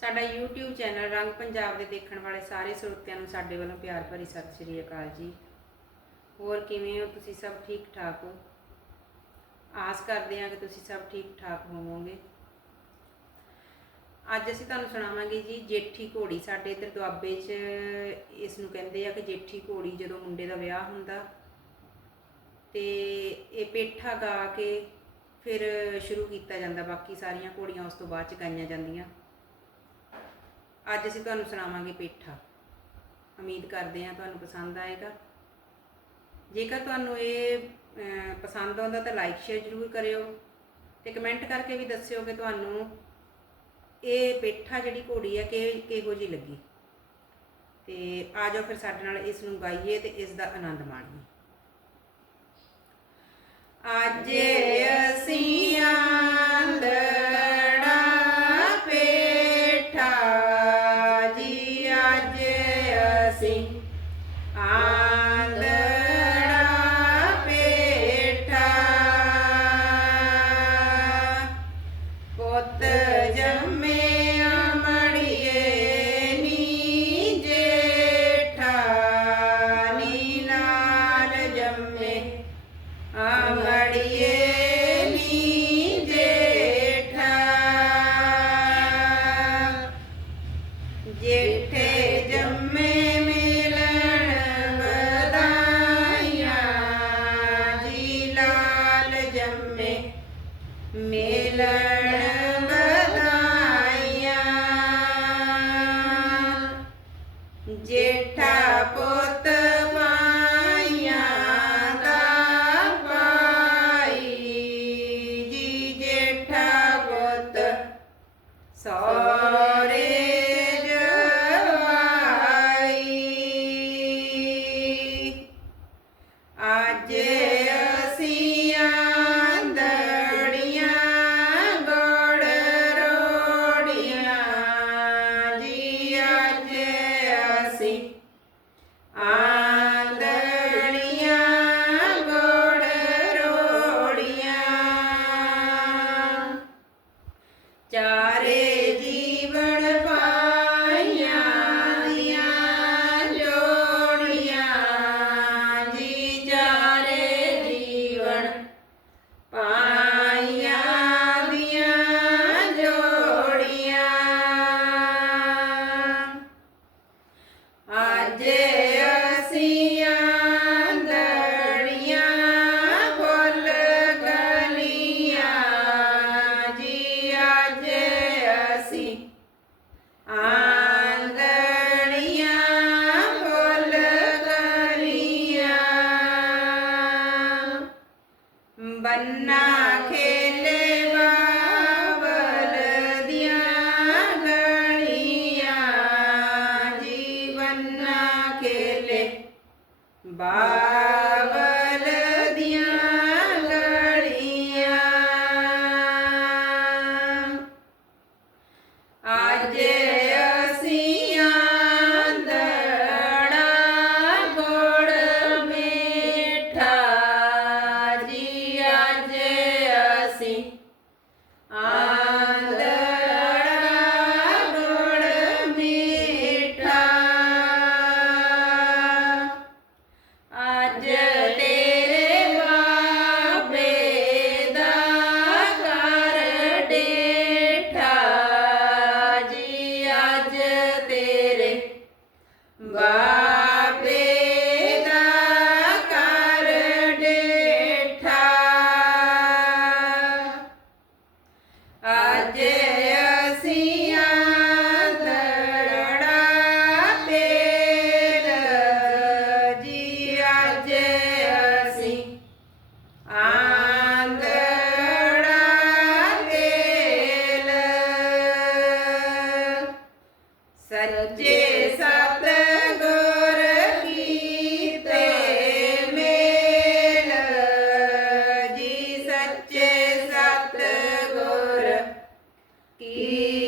ਸਾਡਾ YouTube channel ਰੰਗ ਪੰਜਾਬ ਦੇ ਦੇਖਣ ਵਾਲੇ ਸਾਰੇ ਸਰੋਤਿਆਂ ਨੂੰ ਸਾਡੇ ਵੱਲੋਂ ਪਿਆਰ ਭਰੀ ਸਤਿ ਸ਼੍ਰੀ ਅਕਾਲ ਜੀ। ਹੋਰ ਕਿਵੇਂ ਹੋ? ਤੁਸੀਂ ਸਭ ਠੀਕ ਠਾਕ ਹੋ? ਆਸ ਕਰਦੇ ਹਾਂ ਕਿ ਤੁਸੀਂ ਸਭ ਠੀਕ ਠਾਕ ਹੋਵੋਗੇ। ਅੱਜ ਅਸੀਂ ਤੁਹਾਨੂੰ ਸੁਣਾਵਾਂਗੇ ਜੀ ਜੇਠੀ ਘੋੜੀ। ਸਾਡੇ ਇੱਧਰ ਦੁਆਬੇ 'ਚ ਇਸ ਨੂੰ ਕਹਿੰਦੇ ਆ ਕਿ ਜੇਠੀ ਘੋੜੀ ਜਦੋਂ ਮੁੰਡੇ ਦਾ ਵਿਆਹ ਹੁੰਦਾ ਤੇ ਇਹ ਪੇਠਾ ਗਾ ਕੇ ਫਿਰ ਸ਼ੁਰੂ ਕੀਤਾ ਜਾਂਦਾ। ਬਾਕੀ ਸਾਰੀਆਂ ਘੋੜੀਆਂ ਉਸ ਤੋਂ ਬਾਅਦ ਚ ਗਾਈਆਂ ਜਾਂਦੀਆਂ। ਅੱਜ ਅਸੀਂ ਤੁਹਾਨੂੰ ਸੁਣਾਵਾਂਗੇ ਪੇਠਾ। ਉਮੀਦ ਕਰਦੇ ਹਾਂ ਤੁਹਾਨੂੰ ਪਸੰਦ ਆਏਗਾ। ਜੇਕਰ ਤੁਹਾਨੂੰ ਇਹ ਪਸੰਦ ਆਉਂਦਾ ਤਾਂ ਲਾਈਕ ਸ਼ੇਅਰ ਜ਼ਰੂਰ ਕਰਿਓ ਤੇ ਕਮੈਂਟ ਕਰਕੇ ਵੀ ਦੱਸਿਓ ਕਿ ਤੁਹਾਨੂੰ ਇਹ ਪੇਠਾ ਜਿਹੜੀ ਘੋੜੀ ਹੈ ਕਿ, ਕਿਹੋ ਜਿਹੀ ਲੱਗੀ। ਤੇ ਆ ਜਾਓ ਫਿਰ ਸਾਡੇ ਨਾਲ ਇਸ ਨੂੰ ਗਾਈਏ ਤੇ ਇਸ ਦਾ ਆਨੰਦ ਮਾਣੀਏ। ਅੱਜ ਅਸੀਂ ਆਂਦੜਾ ਪੇਠਾ। ਪੁੱਤ ਜੰਮੇ ਅਮੜੀਏ ਨੀ ਜੇਠਾ। ਨੀ ਲਾਲ ਜੰਮੇ ਜੰਮੇ ਮਿਲਣ ਬਦਾਈਆਂ ਜੇਠਾ ਪੁੱਤ ਪਾਈਆਂ ਦਾ ਪਾਈ ਜੀ ਜੇਠਾ ਪੁੱਤ ਸੋਰੇ ਜਵਾਈ। ਅੱਜ ਅਸੀਂ ਬਾਬਲ ਦੀਆਂ ਗਲੀਆਂ ਅੱਜ की